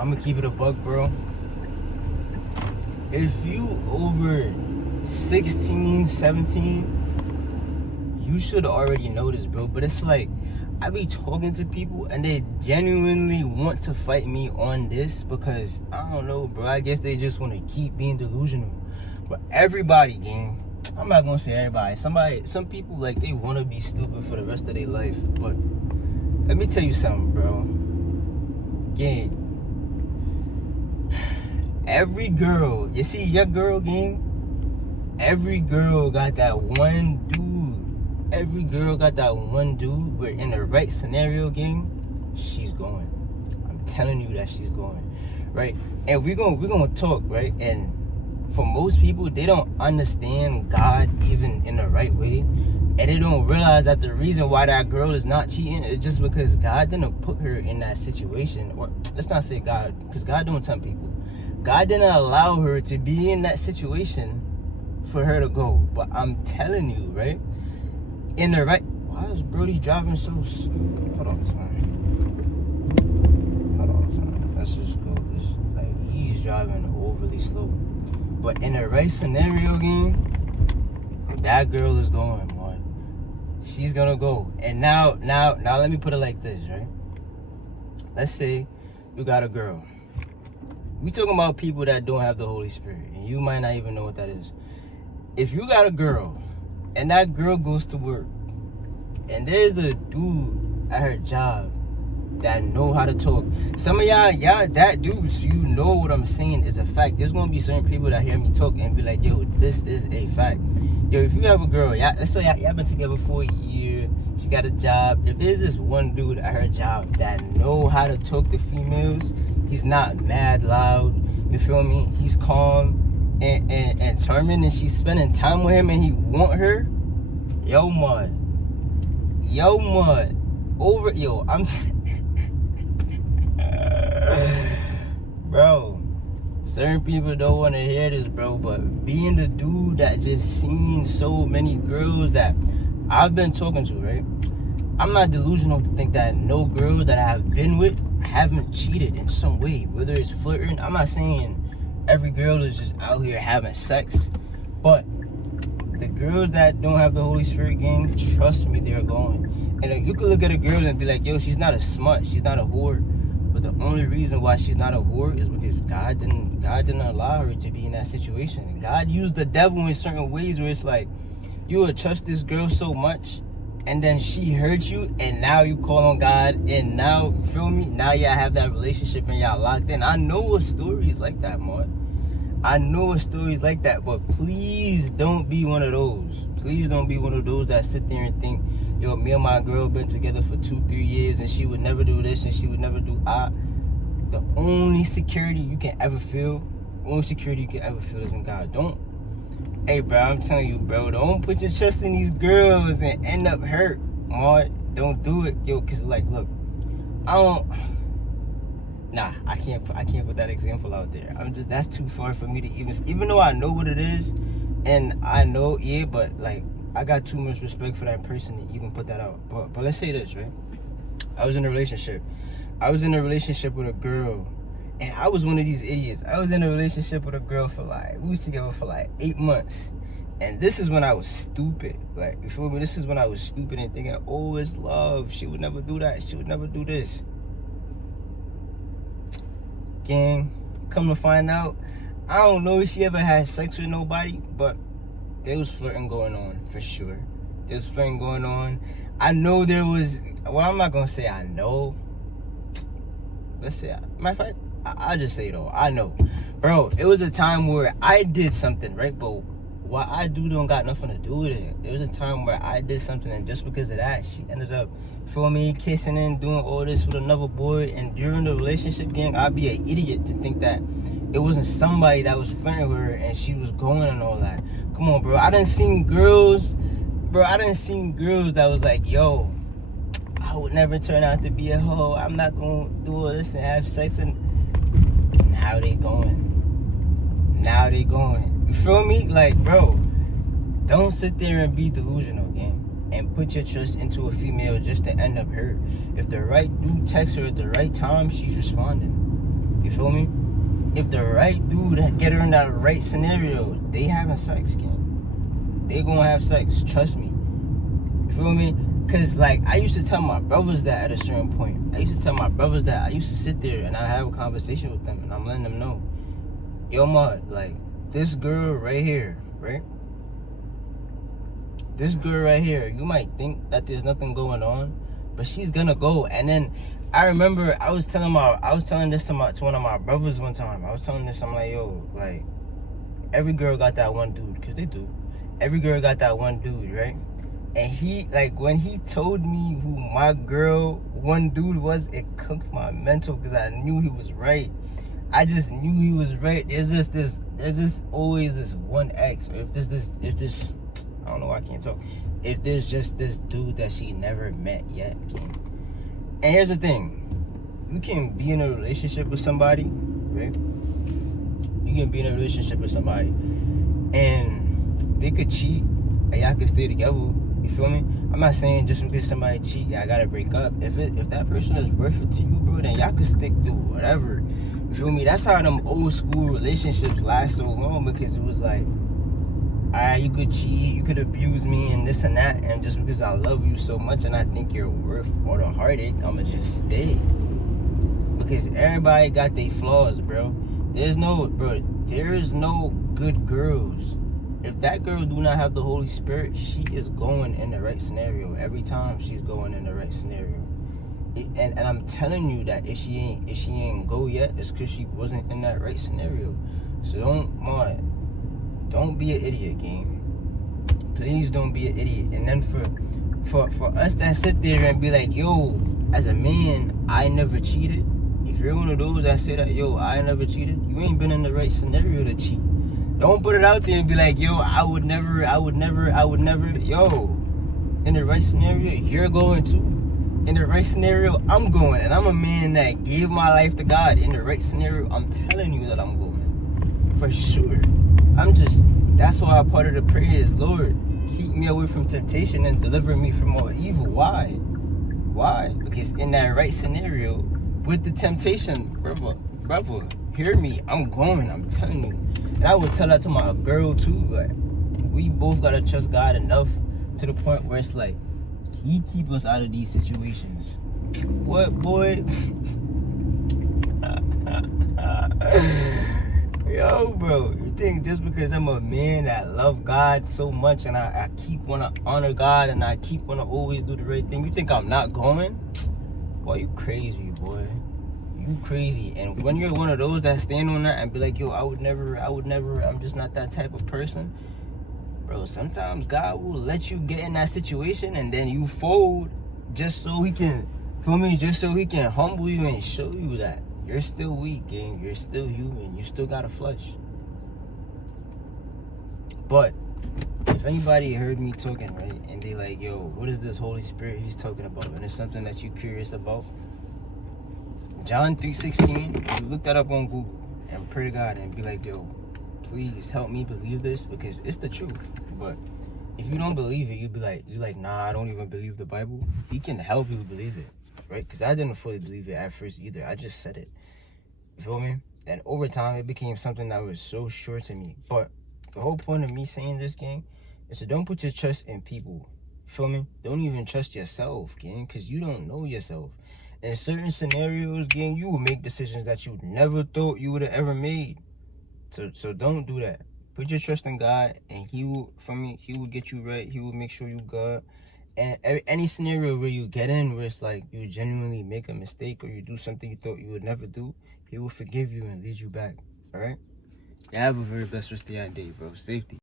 I'm gonna keep it a buck, bro. If you over 16, 17, you should already know this, bro. But it's like, I be talking to people and they genuinely want to fight me on this because, I don't know, bro. I guess they just want to keep being delusional. But everybody, gang, I'm not gonna say everybody. Some people, like, they want to be stupid for the rest of their life. But let me tell you something, bro. Gang, every girl, you see your girl, gang, every girl got that one dude. Every girl got that one dude where in the right scenario, gang, she's going. I'm telling you that she's going, right? And we're gonna talk, right? And for most people, they don't understand God even in the right way. And they don't realize that the reason why that girl is not cheating is just because God didn't put her in that situation. Or let's not say God, because God don't tempt people. God didn't allow her to be in that situation for her to go. But I'm telling you, right? In the right... Why is Brody driving so... Hold on, son. Hold on, son. Let's just go. Like, he's driving overly slow. But in the right scenario, gang, that girl is going, man. She's gonna go. And now let me put it like this, right? Let's say you got a girl. We talking about people that don't have the Holy Spirit, and you might not even know what that is. If you got a girl, and that girl goes to work, and there's a dude at her job that know how to talk. Some of y'all that dudes, you know what I'm saying is a fact. There's gonna be certain people that hear me talk and be like, yo, this is a fact. Yo, if you have a girl, let's say y'all been together for a year, she got a job. If there's this one dude at her job that know how to talk to females, he's not mad loud, you feel me? He's calm and charming, and she's spending time with him and he want her. Yo, man. I'm bro, certain people don't want to hear this, bro, but being the dude that just seen so many girls that I've been talking to, right? I'm not delusional to think that no girls that I have been with haven't cheated in some way, whether it's flirting. I'm not saying every girl is just out here having sex, but the girls that don't have the Holy Spirit, gang, trust me, they're going. And you could look at a girl and be like, yo, she's not a smut, she's not a whore. But the only reason why she's not a whore is because God didn't allow her to be in that situation. God used the devil in certain ways where it's like, you would trust this girl so much, and then she hurt you, and now you call on God, and now, you feel me? Now y'all have that relationship and y'all locked in. I know of stories like that, man. I know of stories like that, but please don't be one of those. Please don't be one of those that sit there and think, yo, me and my girl been together for 2-3 years and she would never do this and she would never do that. The only security you can ever feel is in God. Hey, bro, I'm telling you, bro, don't put your trust in these girls and end up hurt, man. Don't do it, yo, because, like, look, I can't put that example out there. That's too far for me to even though I know what it is, and I know, yeah, but, like, I got too much respect for that person to even put that out. But let's say this, right? I was in a relationship with a girl, and I was one of these idiots. I was in a relationship with a girl we was together for like 8 months. And this is when I was stupid. Like, you feel me? This is when I was stupid and thinking, oh, it's love. She would never do that. She would never do this. Gang, come to find out, I don't know if she ever had sex with nobody, but there was flirting going on, for sure. There was flirting going on. I know there was, well, I'm not going to say I know. Let's say, matter of fact, I'll just say though, I know. Bro, it was a time where I did something, right? But what I do don't got nothing to do with it. There was a time where I did something, and just because of that, she ended up, feel me, kissing and doing all this with another boy. And during the relationship, gang, I'd be an idiot to think that it wasn't somebody that was flirting with her and she was going and all that. Come on, bro. I done seen girls that was like, yo, I would never turn out to be a hoe. I'm not gonna do all this and have sex. And now they going. You feel me? Like, bro, don't sit there and be delusional, gang, and put your trust into a female just to end up hurt. If the right dude texts her at the right time, she's responding. You feel me? If the right dude get her in that right scenario, they having sex, gang. They gonna have sex, trust me. You feel me? Cause like I used to tell my brothers that at a certain point. I used to tell my brothers that. I used to sit there and I have a conversation with them and I'm letting them know, yo, like this girl right here, right? This girl right here, you might think that there's nothing going on, but she's gonna go. And then I remember I was telling this to one of my brothers one time. I was telling this, I'm like, yo, like every girl got that one dude, cause they do. Every girl got that one dude, right? And he, like, when he told me who my girl one dude was, it cooked my mental, because I knew he was right. I just knew he was right. There's just always this one ex, or if this I don't know why I can't talk. If there's just this dude that she never met yet, King. And here's the thing. You can be in a relationship with somebody, right? You can be in a relationship with somebody and they could cheat and y'all can stay together. You feel me? I'm not saying just because somebody cheat, y'all gotta break up. If that person is worth it to you, bro, then y'all can stick through whatever. You feel me? That's how them old school relationships last so long, because it was like, alright, you could cheat, you could abuse me and this and that, and just because I love you so much and I think you're worth all the heartache, I'ma just stay. Because everybody got their flaws, bro. There is no good girls. If that girl do not have the Holy Spirit, she is going in the right scenario. Every time she's going in the right scenario. And I'm telling you that if she ain't go yet, it's because she wasn't in that right scenario. So don't be an idiot, gang. Please don't be an idiot. And then for us that sit there and be like, yo, as a man, I never cheated. If you're one of those that say that, yo, I never cheated, you ain't been in the right scenario to cheat. Don't put it out there and be like, yo, I would never. Yo, in the right scenario, you're going to. In the right scenario, I'm going. And I'm a man that gave my life to God. In the right scenario, I'm telling you that I'm going. For sure. That's why part of the prayer is, Lord, keep me away from temptation and deliver me from all evil. Why? Because in that right scenario, with the temptation, brother, hear me, I'm going, I'm telling you. And I would tell that to my girl too, like, we both gotta trust God enough to the point where it's like, he keep us out of these situations. What, boy? Yo, bro, you think just because I'm a man that love God so much and I keep wanna honor God and I keep wanna always do the right thing, you think I'm not going? Boy, you crazy, boy. You crazy. And when you're one of those that stand on that and be like, yo, I would never, I'm just not that type of person, bro, sometimes God will let you get in that situation and then you fold just so he can, just so he can humble you and show you that you're still weak and you're still human. You still got to flush. But if anybody heard me talking, right, and they like, yo, what is this Holy Spirit he's talking about? And it's something that you're curious about, John 3:16, you look that up on Google and pray to God and be like, yo, please help me believe this, because it's the truth. But if you don't believe it, you're like, nah, I don't even believe the Bible. He can help you believe it, right? Because I didn't fully believe it at first either. I just said it. You feel me? And over time, it became something that was so sure to me. But the whole point of me saying this, gang, is to don't put your trust in people. Feel me? Don't even trust yourself, gang, because you don't know yourself. In certain scenarios, gang, you will make decisions that you never thought you would have ever made. So don't do that. Put your trust in God, and he will get you right. He will make sure you good. And any scenario where you get in, where it's like you genuinely make a mistake or you do something you thought you would never do, he will forgive you and lead you back. All right? You have a very blessed rest of your day, bro. Safety.